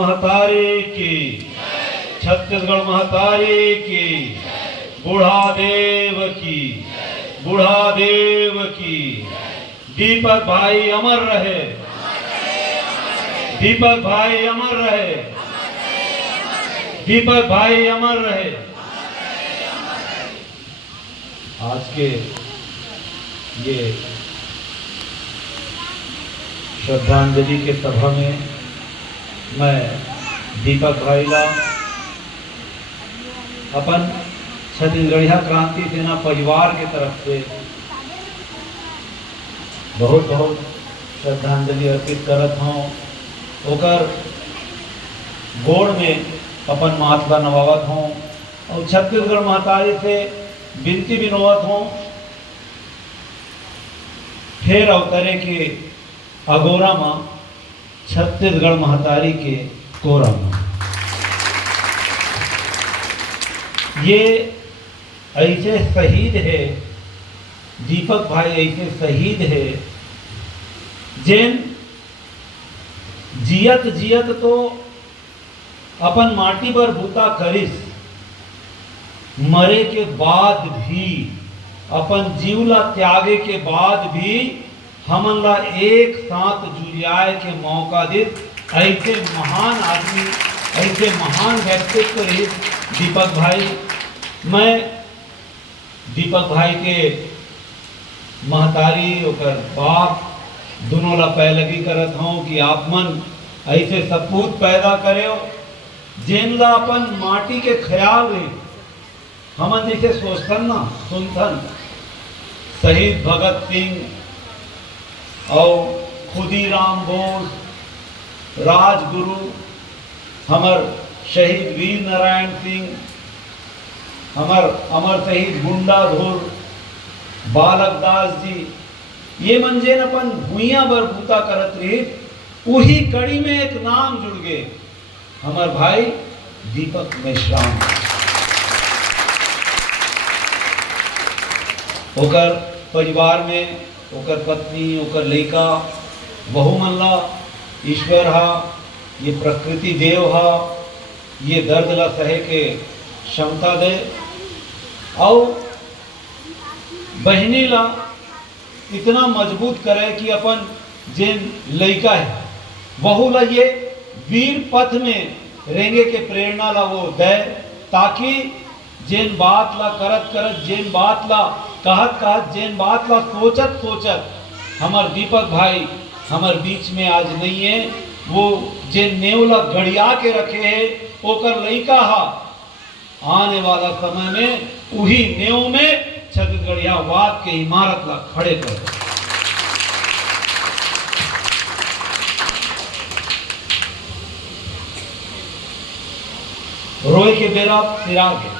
महतारी की, छत्तीसगढ़ महतारी की, बूढ़ा देव की, बूढ़ा देव की। दीपक भाई अमर रहे, दीपक भाई अमर रहे, दीपक भाई अमर रहे। आज के ये श्रद्धांजलि के सभा में मैं दीपक भाई ला अपन छत्तीसगढ़िया क्रांति सेना परिवार के तरफ से बहुत बहुत श्रद्धांजलि अर्पित करत हूँ। ओकर गोड़ में अपन महात्मा नवावत हूँ और छत्तीसगढ़ महतारी से विनती विनोवत हूँ फिर अवतरे के अगोरा माँ छत्तीसगढ़ महतारी के कोरा माँ। ये ऐसे शहीद है, दीपक भाई ऐसे शहीद है जिन जियत जियत तो अपन माटी पर बूता करिस, मरे के बाद भी अपन जीवला त्यागे के बाद भी हमन ला एक साथ जुड़ाए के मौका दे। ऐसे महान आदमी, ऐसे महान व्यक्तित्व रहे दीपक भाई। मैं दीपक भाई के महतारी ओकर बाप दोनों ला पहलगी करत हूँ कि आप मन ऐसे सपूत पैदा करे जिन ला अपन माटी के ख्याल रहे। हमन जैसे सोचतन ना सुनतन शहीद भगत सिंह और खुदीराम बोस, राजगुरु, हमर शहीद वीर नारायण सिंह, हमर अमर शहीद गुंडाधुर बालक दास जी, ये मंजेन अपन भूइया बर बूता करत रही। उही कड़ी में एक नाम जुड़ गए, हमर भाई दीपक मेश्राम। ओकर परिवार में ओकर पत्नी, ओकर लड़का, बहु मन ला ईश्वर हा, ये प्रकृति देव हा, ये दर्द ला सहे के क्षमता दे और बहनी ला इतना मजबूत करे कि अपन जिन लड़का है बहु ला ये वीर पथ में रेंगे के प्रेरणा ला वो दे, ताकि जिन बात ला करत करत, जिन बात ला कहत कहत, जिन बात ला सोचत सोचत हमर दीपक भाई हमर बीच में आज नहीं है, वो जिन नेव ला गड़िया के रखे है ओकर लड़का हा आने वाला समय में वही नेव में छत्तीसगढ़िया वाद के इमारत ला खड़े कर। रोए के बेरा सिरा के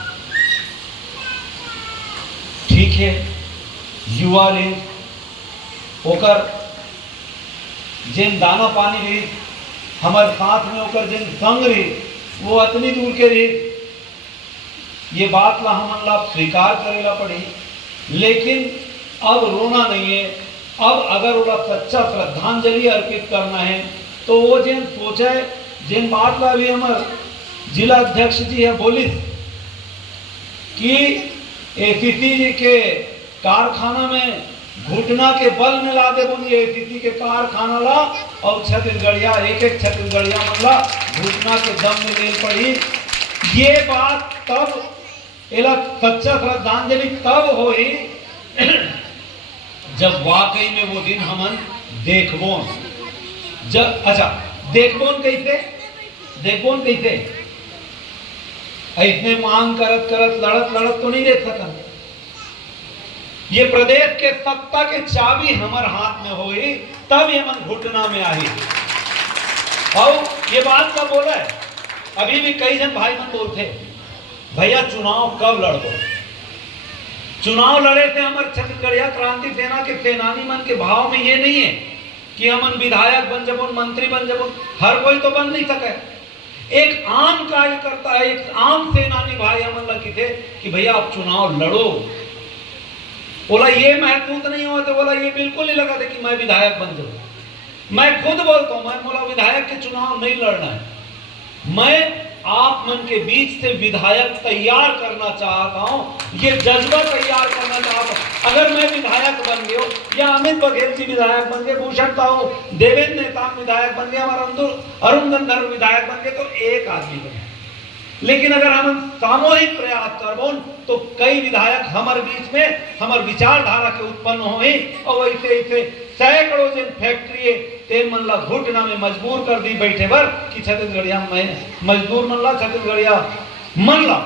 ठीक है, युवा रे ओकर जिन दाना पानी रही हमारे साथ में ओकर जिन संग रही वो अतनी दूर के रही, ये बात ला हमन ला स्वीकार करेला पड़ी। लेकिन अब रोना नहीं है। अब अगर वो सच्चा श्रद्धांजलि अर्पित करना है तो वो जिन सोचे, जिन बात ला भी हमार जिला अध्यक्ष जी है बोली कि एसीसी जी के कारखाना में घुटना के बल में ला दे, बोलिए एसीसी के कारखाना ला और छत्तीसगढ़िया एक एक छत्तीसगढ़िया मतलब घुटना के दम में ले पड़ी। ये बात तब एला सच्चा श्रद्धांजलि तब होई जब वाकई में वो दिन हमन देखबोन। जब अच्छा देखबोन कैसे, देखबोन कैसे इतने मांग करत करत लड़त लड़त तो नहीं देख सकन। ये प्रदेश के सत्ता के चाबी हमार हाथ में होई तब ये मन घुटना में आई। और ये बात कब बोला है, अभी भी कई जन भाई मन बोलते भैया चुनाव कब लड़ दो। चुनाव लड़े थे हमारे छत्तीसगढ़िया क्रांति सेना के सेनानी मन के भाव में ये नहीं है कि हमन विधायक बन जबो, मंत्री बन जबो, हर कोई तो बन नहीं सके। एक आम कार्यकर्ता है, एक आम सेनानी भाई हमन लगे थे कि भैया आप चुनाव लड़ो। बोला ये महसूस नहीं हुआ, तो बोला ये बिल्कुल नहीं लगा था कि मैं विधायक बन जाऊं। मैं खुद बोलता हूं, मैं बोला विधायक के चुनाव नहीं लड़ना है, मैं आप मन के बीच से विधायक तैयार करना चाहता हूं, ये जज्बा तैयार करना चाहता हूं। अगर मैं विधायक बन गया या अमित बघेल जी विधायक बन गए, भूषण साहू, देवेंद्र नेताम विधायक बन गए, हमारा अरुण गंधर्व विधायक बन गए, तो एक आदमी बने। लेकिन अगर हम सामूहिक प्रयास करबो तो कई विधायक हमारे बीच में हमारे विचारधारा के उत्पन्न होई, और ऐसे ऐसे सैकड़ों जन फैक्ट्री तेल मन ला घुटना में मजबूर कर दी बैठे बर कि छत्तीसगढ़िया में मजदूर मन ला, छत्तीसगढ़िया मन ला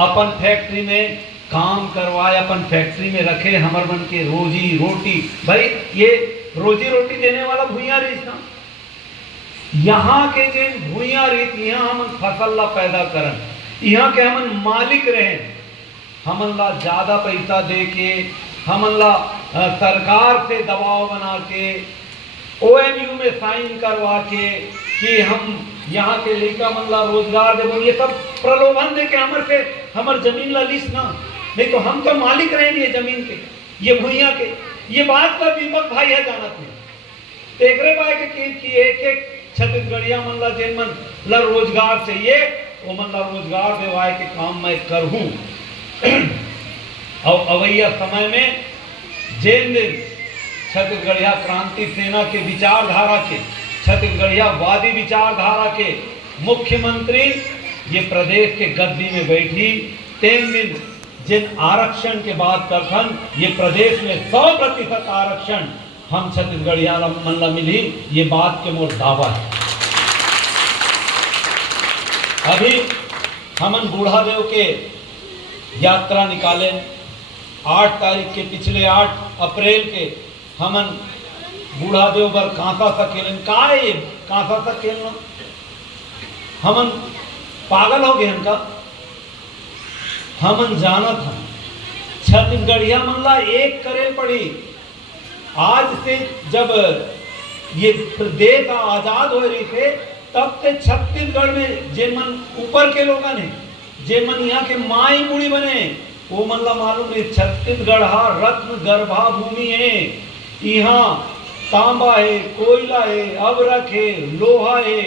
अपन फैक्ट्री में काम करवाए, अपन फैक्ट्री में रखे, हमार मन के रोजी रोटी। भाई ये रोजी रोटी देने वाला भूया रीत ना, यहाँ के जिन भूया रीत, यहाँ हम फसल ला पैदा करन, यहाँ के हमन मालिक रहे, हमन ला ज्यादा पैसा दे के, हमन ला सरकार से दबाव बना के, OMU में साइन करवा के कि हम यहाँ के लड़का मन ला रोजगार देवो, ये सब प्रलोभन दे के हमर से हमर जमीन ला लीस ना, नहीं तो हम तो मालिक रहेंगे जमीन के, ये भूया के। ये बात का दीपक भाई है जानत नहीं, एकरे पाए के कि एक एक छत्तीसगढ़िया मन ला जेन मन ला रोजगार चाहिए, वो मन ला रोजगार देवाए के काम मैं करहूँ। और अवैया समय में जेन दिन छत्तीसगढ़िया क्रांति सेना के विचारधारा के, छत्तीसगढ़िया वादी विचारधारा के मुख्यमंत्री ये प्रदेश के गद्दी में बैठी, तेन दिन जिन आरक्षण के बात करथन, ये प्रदेश में 100% आरक्षण हम छत्तीसगढ़िया मन ला मिली, ये बात के मोर दावा है। अभी हमन बूढ़ादेव के यात्रा निकाले 8 तारीख के, पिछले 8 अप्रैल के हमन बूढ़ादेव बर कांसा सा खेलन, का है कांसा सा खेलना, हमन पागल हो गए इनका। हमन जाना था छत्तीसगढ़िया मन ला एक करे पड़ी। आज से जब ये देश आजाद हो रही थे तब से छत्तीसगढ़ में जे मन ऊपर के लोग ने, जे मन यहाँ के माई मुड़ी बने, वो मन ला मालूम नहीं छत्तीसगढ़ रत्न गर्भा भूमि है। यहाँ तांबा है, कोयला है, अबरक है, लोहा है,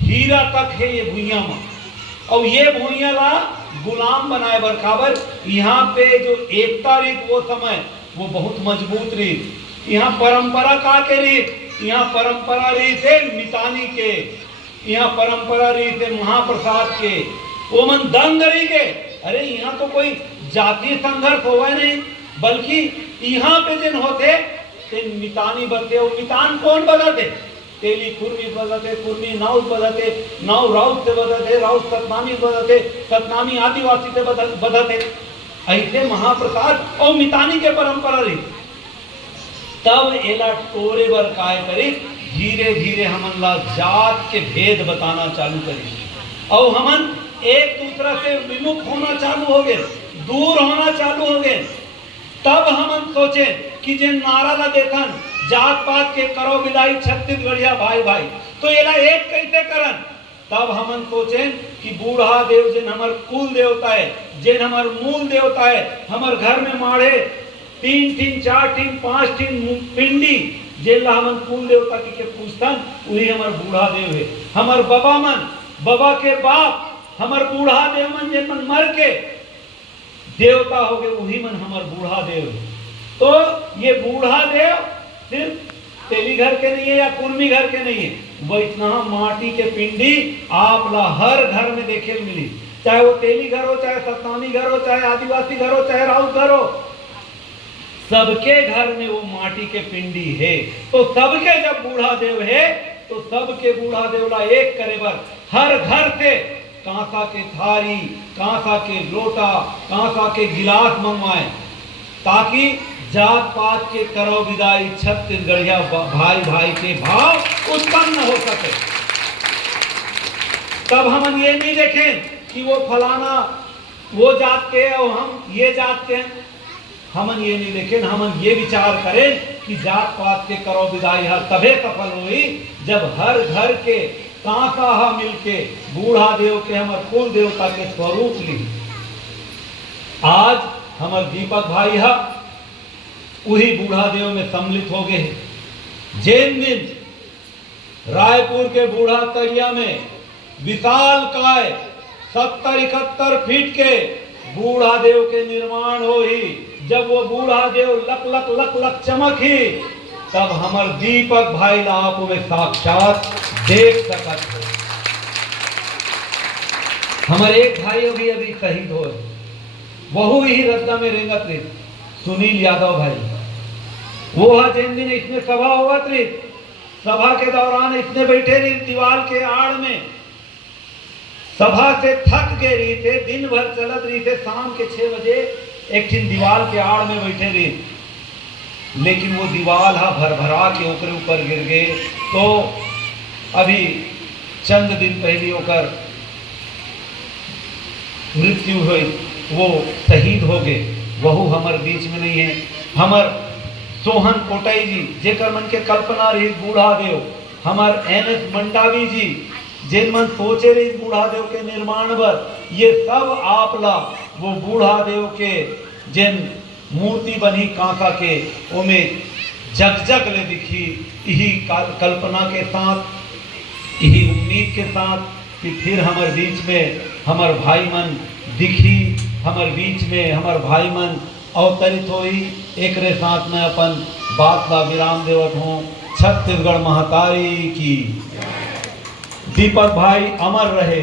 हीरा तक है ये भूइया में। और ये भूइया ला गुलाम बनाए बर काबर, यहाँ पे जो एकता रीत वो समय वो बहुत मजबूत रीत। यहाँ परंपरा का के रीत, यहाँ परंपरा रीत है मितानी के, यहाँ परंपरा रीत है महाप्रसाद के, वो मन दंग रही के। अरे यहाँ तो कोई जातीय संघर्ष होवे नहीं, बल्कि यहाँ पे जिन होते तेन मितानी बदते। और मितान कौन बदते? तेली कुर्मी बदते, कुर्मी नाउत बदते, नाउ राउत से बदते, राउत सतनामी बदते, सतनामी आदिवासी से बदते। ऐसे महाप्रसाद और मितानी के परंपरा रही। तब एला टोरे बर काय करी, धीरे धीरे हमन ला जात के भेद बताना चालू करी, और हमन एक दूसरा से विमुख होना चालू हो गए, दूर होना चालू हो गए। तब हमन सोचे कि जे नारा ला देखन जात पात के करो विदाई छत्तीसगढ़िया भाई भाई, तो एला एक कैसे करन। तब हमन सोचे कि बूढ़ा देव जिन हमार कुल देवता है, जिन हमार मूल देवता है, हमार घर में माढ़े 3 टीन 4 टीन 5 टीन पिंडी जेला हमन कुल देवता के पूछतन, वही हमार बूढ़ा देव है। हमार बाबा मन, बाबा के बाप हमार बूढ़ा देव मन, जिन मन मर के देवता हो गए, वही मन हमार बूढ़ा देव है। तो ये बूढ़ा देव सिर्फ तेली घर के नहीं है या कुर्मी घर के नहीं है, वैतना माटी के पिंडी आप ला हर घर में देखे मिली, चाहे वो तेली घर हो, चाहे सतनामी घर हो, चाहे आदिवासी घर हो, चाहे राउत घर हो, सबके घर में वो माटी के पिंडी है। तो सबके जब बूढ़ा देव है तो सबके बूढ़ा देव ला एक करे बर हर घर से कांसा के थारी, कांसा के लोटा, कांसा के गिलास मंगवाए, ताकि जात पात के करो विदाई छत्तीसगढ़िया भाई भाई के भाव उत्पन्न हो सके। तब हम ये नहीं देखें कि वो फलाना वो जात के और हम ये जात के, हमन ये नहीं देखें, हमन ये विचार करें कि जात पात के करो विदाई हर तबे सफल हुई जब हर घर के कांसा मिलके बूढ़ा देव के हमार कुल देवता के स्वरूप ली। आज हमार दीपक भाई है वही बूढ़ा देव में सम्मिलित हो गए। जिन दिन रायपुर के बूढ़ा तरिया में विशाल काय 70-71 फीट के बूढ़ा देव के निर्माण हो ही। जब वो बूढ़ा देव लक लक लक लक चमक ही, तब हमर दीपक भाई ला आप वे साक्षात देख सकत हो। हमारे एक भाई अभी अभी शहीद हो, वहू ही रद्दा में रेंगत रही, सुनील यादव भाई। वो जिन दिन इसमें सभा हुआ थी, सभा के दौरान इसने बैठे रही दीवार के आड़ में, सभा से थक गए रही थे, दिन भर चलत रही थे, शाम के 6 बजे एक दिन दीवार के आड़ में बैठे रही, लेकिन वो दीवार हा भरभरा के ओकरे ऊपर गिर गए। तो अभी चंद दिन पहले ओकर मृत्यु हुई, वो शहीद हो गए, वहू हमारे बीच में नहीं है। हमार सोहन कोटाई जी जेकर मन के कल्पना रही बूढ़ा देव, हमार NS मंडावी जी जिन मन सोचे रही बूढ़ा देव के निर्माण पर, ये सब आपला वो बूढ़ा देव के जिन मूर्ति बनी कांका के ओमे जग जग ले दिखी। यही कल्पना के साथ, यही उम्मीद के साथ कि फिर हमारे बीच में हमार भाई मन दिखी, हमारे बीच में हमार भाई मन अवतरित हुई। एक रे साथ में अपन बात का विराम देवत हूँ। छत्तीसगढ़ महतारी की। दीपक भाई अमर रहे,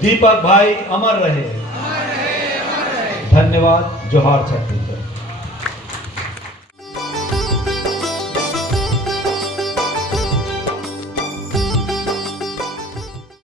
दीपक भाई अमर रहे। धन्यवाद। जोहार छत्तीसगढ़।